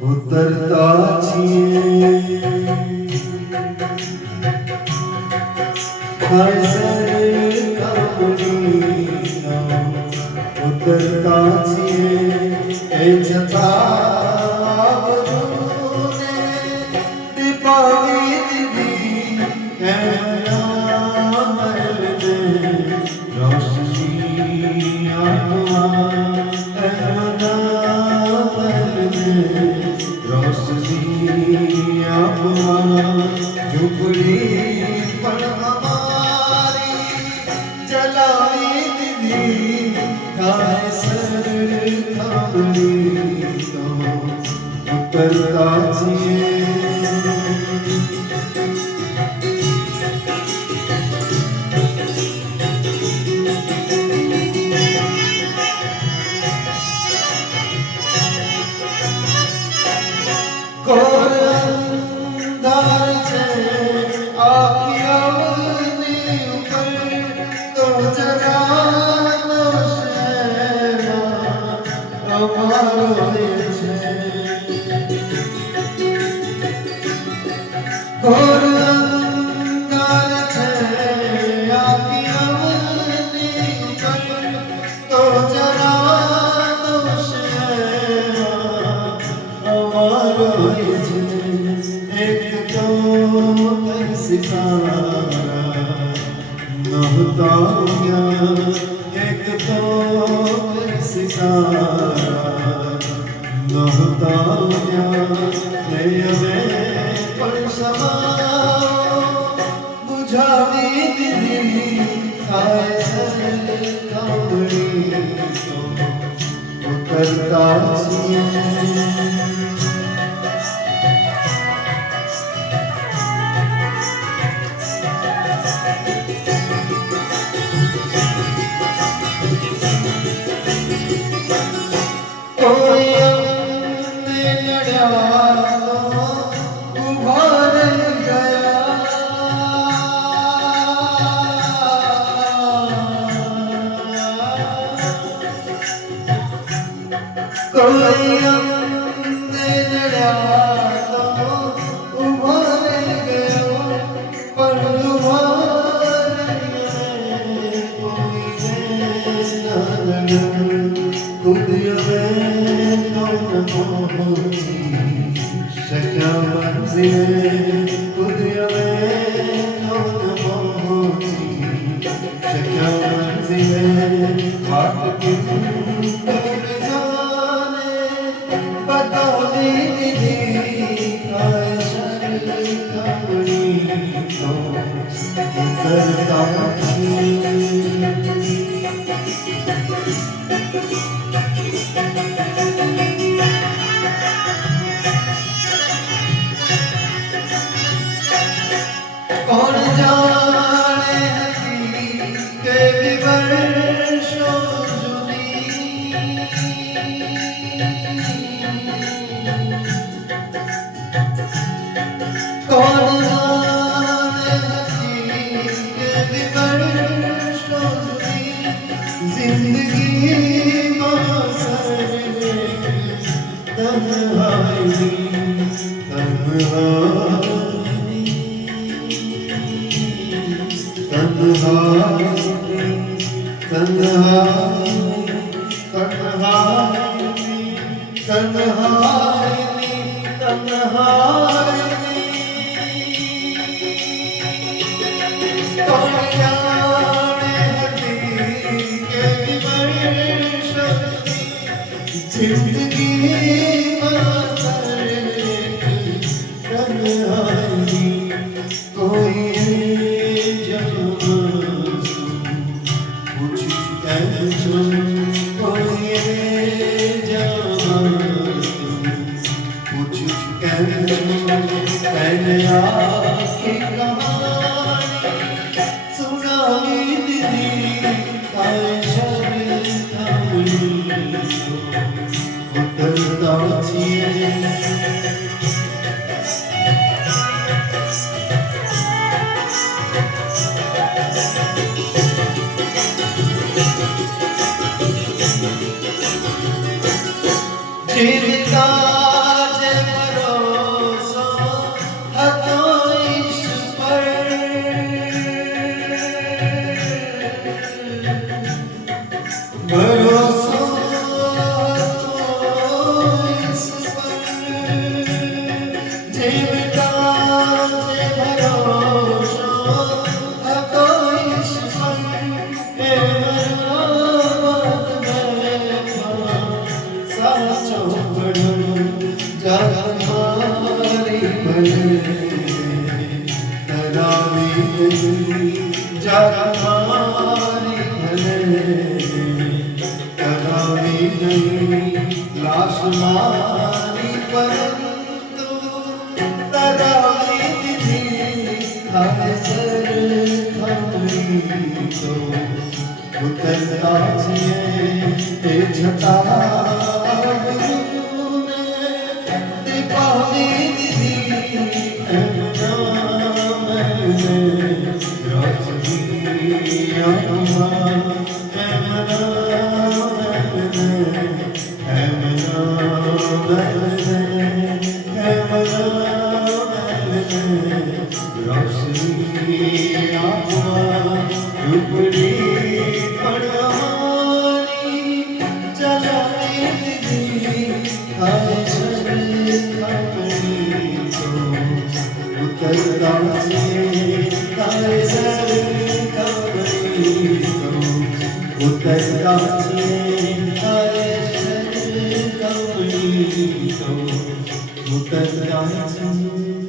ઉતરતા છીએ ઉતરતા છીએ એ જતા દીપાવી દીદી એમના મરને રોશની રોશની આપવા ઝૂંપડી પણ અમારી જલાવી દીધી થાય સર થાંભલી તો ઉતરતા છીએ અંધાર છે આખી અવની ઉપર તો જરા અમારો છે ઘોર અંધાર છે આખી અવની ઉપર તો જરા અમારો એક તો સિતારા નહોતા એક તો સિતારા નહોતા હવે પણ સમા બુઝાવી દીધી થાય સર થાંભલી ઉતરતા છીએ કોઈ અમને નડ્યા ઉભા રહી ગયા કોઈ અમને નડ્યા ઉભા રહી ગયો પણ ઉભા રહીએ કોઈને ખુદ હવે શક્યા મંઝિલે ખુદ હવે શક્યા મંઝિલે વાટ બતાવી દીધી થાય શર થાંભલી તો ઉતરતા કોણ જાણે હતી કેવી વર્ષો જૂની કોણ જાણે હતી કેવી વર્ષો જૂની જિંદગીમાં સર તન્હાઈ જીવતા છે ભરોસો હતો ઈશ્વર એ મરમત બેઠા સાચો પડ્યો જગ મારી ભલે કરાવી જગ મારી ભલે કરાવી નહીં લાશ મારી પરંતુ કરાવી દીધી હવે સર ખમરી તો ઉતરતા છીએ એ છતાં દીપાવી દીધી એમના મને રાજકીય ઉતરતા છે